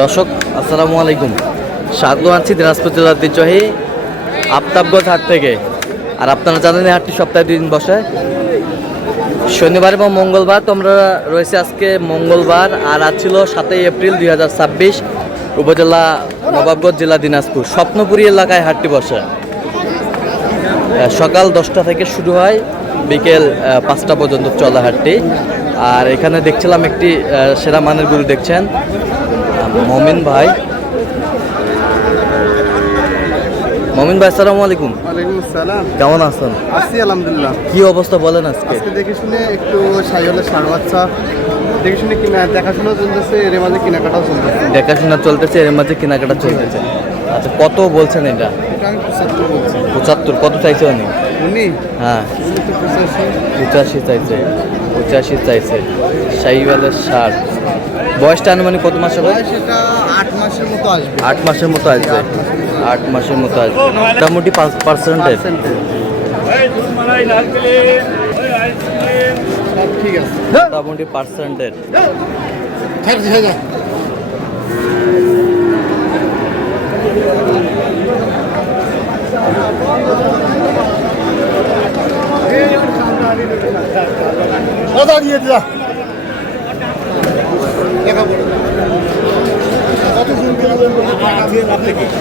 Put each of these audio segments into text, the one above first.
দর্শক আসসালামু আলাইকুম, স্বাগত আছি দিনাজপুর জেলার ঐতিহ্যবাহী আফতাবগঞ্জ হাট থেকে। আর আপনারা জানেন এই হাটটি সপ্তাহে 2 দিন বসে, শনিবার এবং মঙ্গলবার। তো আমরা রয়েছে আজকে মঙ্গলবার, আর আজ ছিল 7 এপ্রিল 2026, উপজেলা নবাবগঞ্জ, জেলা দিনাজপুর, স্বপ্নপুরী এলাকায় হাটটি বসে। সকাল 10টা থেকে শুরু হয়, বিকেল 5টা পর্যন্ত চলে হাটটি। আর এখানে দেখছিলাম একটি সেরা মানের গরু দেখছেন, মমিন ভাই। মমিন ভাই আসসালামু আলাইকুম। ওয়ালাইকুম আসসালাম। কেমন আছেন? আছি আলহামদুলিল্লাহ। কি অবস্থা বলেন আজকে? আজকে দেখে শুনে একটু সাইওয়ালের ষাঁড় বাচ্চা দেখে শুনে দেখাশোনা চলতেছে, এর মাঝে কেনাকাটাও চলতেছে। দেখাশোনা চলতেছে, এর মাঝে কেনাকাটা চলতেছে। আচ্ছা, কত বলছেন এটা? এটা আমি 75 বলছি। 75? কত চাইছে উনি? উনি হ্যাঁ, উনি তো 85। 85 চাইছে। 85 চাইছে। সাইওয়ালের ষাঁড়। বয়সটা আনুমানিক কত মাসে হয়? সেটা 8 মাসের মতো আসবে। 8 মাসের মতো আসবে। 8 মাসের মতো আসবে। মোটামুটি 5%-এর। সব ঠিক আছে। মোটামুটি পার্সেন্টের।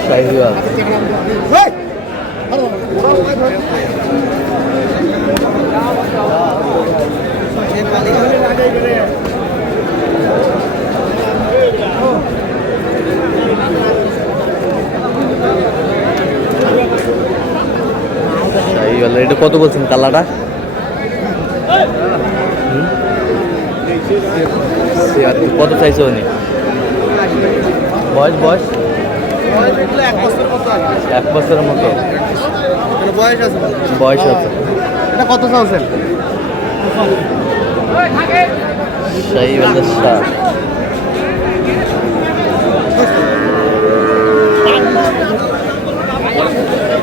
সাইওয়াল। সাইওয়াল, এটা কত বলছেন কালাটা? 76। কত চাইছে উনি? বয়স বয়স এগুলো 1 বছরের মতো আসবে। 1 বছরের মতো এটা বয়স আছে। বয়স আছে। এটা কত চাওছেন? সাইওয়ালের ষাঁড়।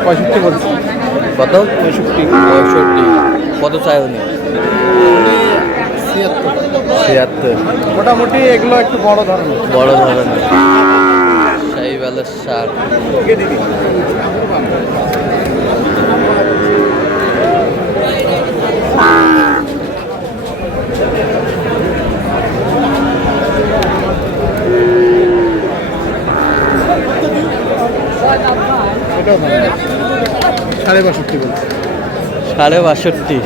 পঁয়ষট্টি বলছি। কত? 65। কত চাই উনি? 76। মোটামুটি এগুলো একটু বড় ধরনের। বড় ধরনের সাইওয়ালের ষাঁড়। এটাও ধরনের 62.5 বলছি। 62.5।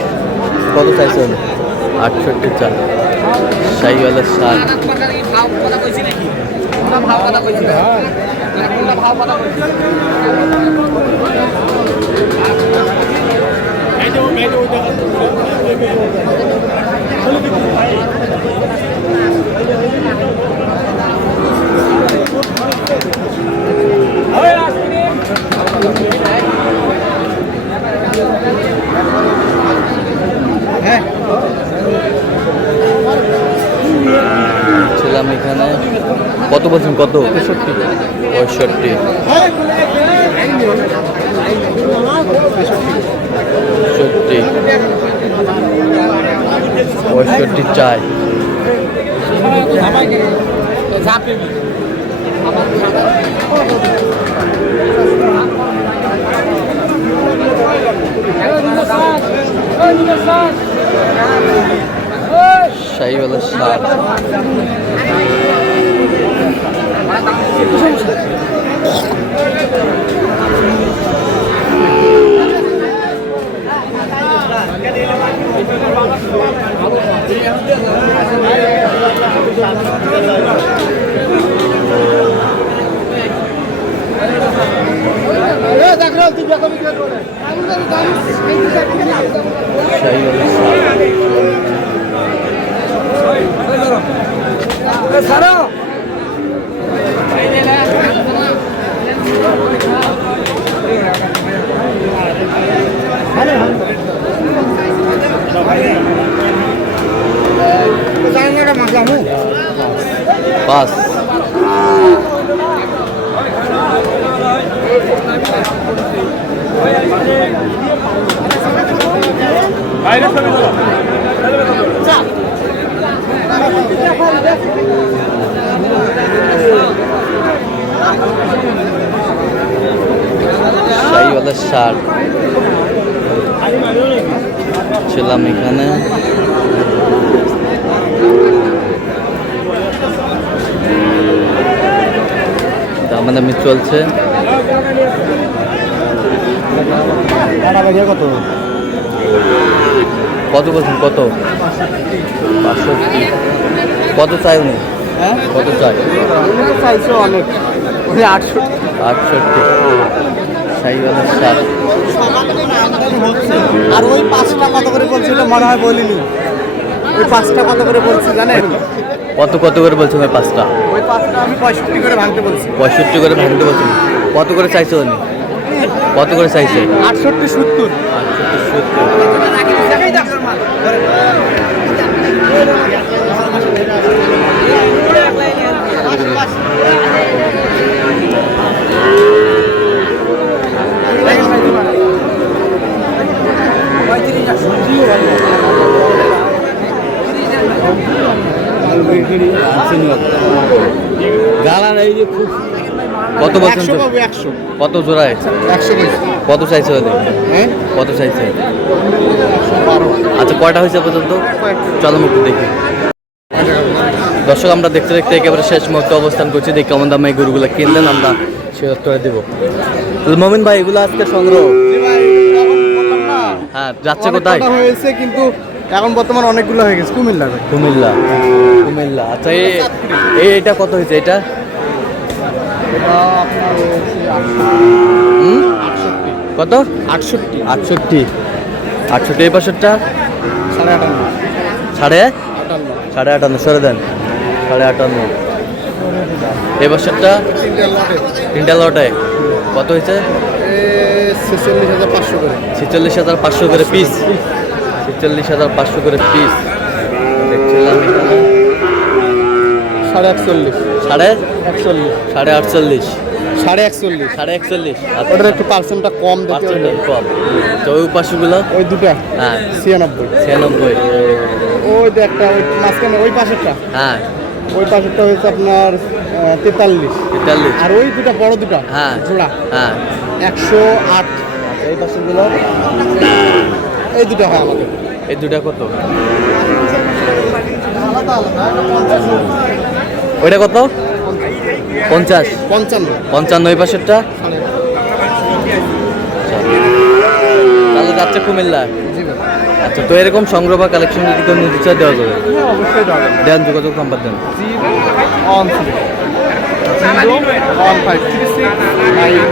কত চাইছে উনি? 68 চা। সাইওয়ালের ষাঁড়। হ্যাঁ, ছিলাম এখানে। কত বলছেন? কত? 65। 65 চাই। সাইওয়ালের ষাঁড়। পাঁচ। ষাট ছিলাম এখানে। দামাদামি চলছে। কত কত বলছেন? কত? 65। কত চাই উনি? হ্যাঁ কত চাই? চাইছে অনেক, 68। 68। শাহিওয়ালের 60। আর ওই 5টা কত করে বলছিল মনে হয় বলিনি। ওই 5টা কত করে বলছি জানেন? কত কত করে বলছেন ওই 5টা? ওই 5টা আমি 65 করে ভাঙতে বলছি। 65 করে ভাঙতে বলছেন। কত করে চাইছে উনি? কত করে চাইছে? 68 70। কত বলছেন? 100 কত জোড়ায়? 100 কত চাইছে ওদের? হ্যাঁ কত চাইছে? আচ্ছা, কয়টা হয়েছে পর্যন্ত? চলো একটু দেখি। দর্শক, আমরা দেখতে দেখতে একেবারে শেষ মুহূর্তে অবস্থান করছি। দেখি কেমন দামে এই গরুগুলো কিনলেন, আমরা সে উত্তরে দেবো। মমিন ভাই, এগুলো আজকে সংগ্রহ? হ্যাঁ, যাচ্ছে কোথায়? হয়েছে কিন্তু এখন বর্তমান অনেকগুলো হয়ে গেছে কুমিল্লা। কুমিল্লা। কুমিল্লা। আচ্ছা, এইটা কত হয়েছে? এটা কত? 68। 68। 68। এই পাশেরটা 58। 58.5 সরে দেন। 58.5। এই পাশেরটা 3টা লটে কত হয়েছে? 46,500 করে। 46,500 করে পিস। 46,500 করে পিস দেখছিলাম এখানে। 41.5। সাড়ে 48। 41.5। 41. ওটার একটু পার্সেন্টটা কম দেখতে হবে। কম। তো ওই পাশেগুলো? ওই দুটা হ্যাঁ 96। 96। ওই যে একটা ওই মাঝখানে ওই পাশেরটা, হ্যাঁ ওই পাশেরটা হয়েছে আপনার 43। 43। আর ওই দুটা বড় দুটা হ্যাঁ জোড়া হ্যাঁ 108। এই পাশেগুলো? এই দুটো হয় আমাদের। এই দুটা কত? আলাদা আলাদা। ওইটা কত? 50। 55। এই পাশেরটা? তাহলে যাচ্ছে কুমিল্লা। আচ্ছা, তো এরকম সংগ্রহ বা কালেকশন যদি কেউ নিতে চায় দেওয়া যাবে? অবশ্যই দেন, যোগাযোগ নাম্বার দেন। 0131536।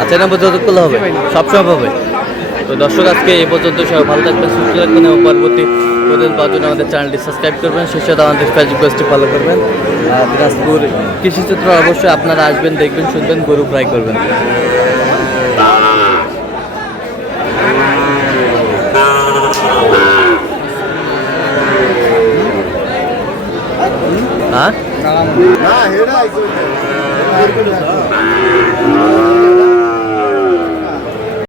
আচ্ছা, এটা যোগাযোগ করলে হবে? সবসময় পাবে। তো দর্শক, আজকে এই পর্যন্ত। সবাই ভালো থাকবেন, সুস্থ থাকবেন এবং পরবর্তী প্রতিদিন পাওয়ার জন্য আমাদের চ্যানেলটি সাবস্ক্রাইব করবেন। সেই সাথে আমাদের ফেসবুক পেজটি ফলো করবেন। দিনাজপুর কৃষিচিত্র অবশ্যই আপনারা আসবেন, দেখবেন, শুনবেন, গরু ফ্রাই করবেন। হ্যাঁ না হেরা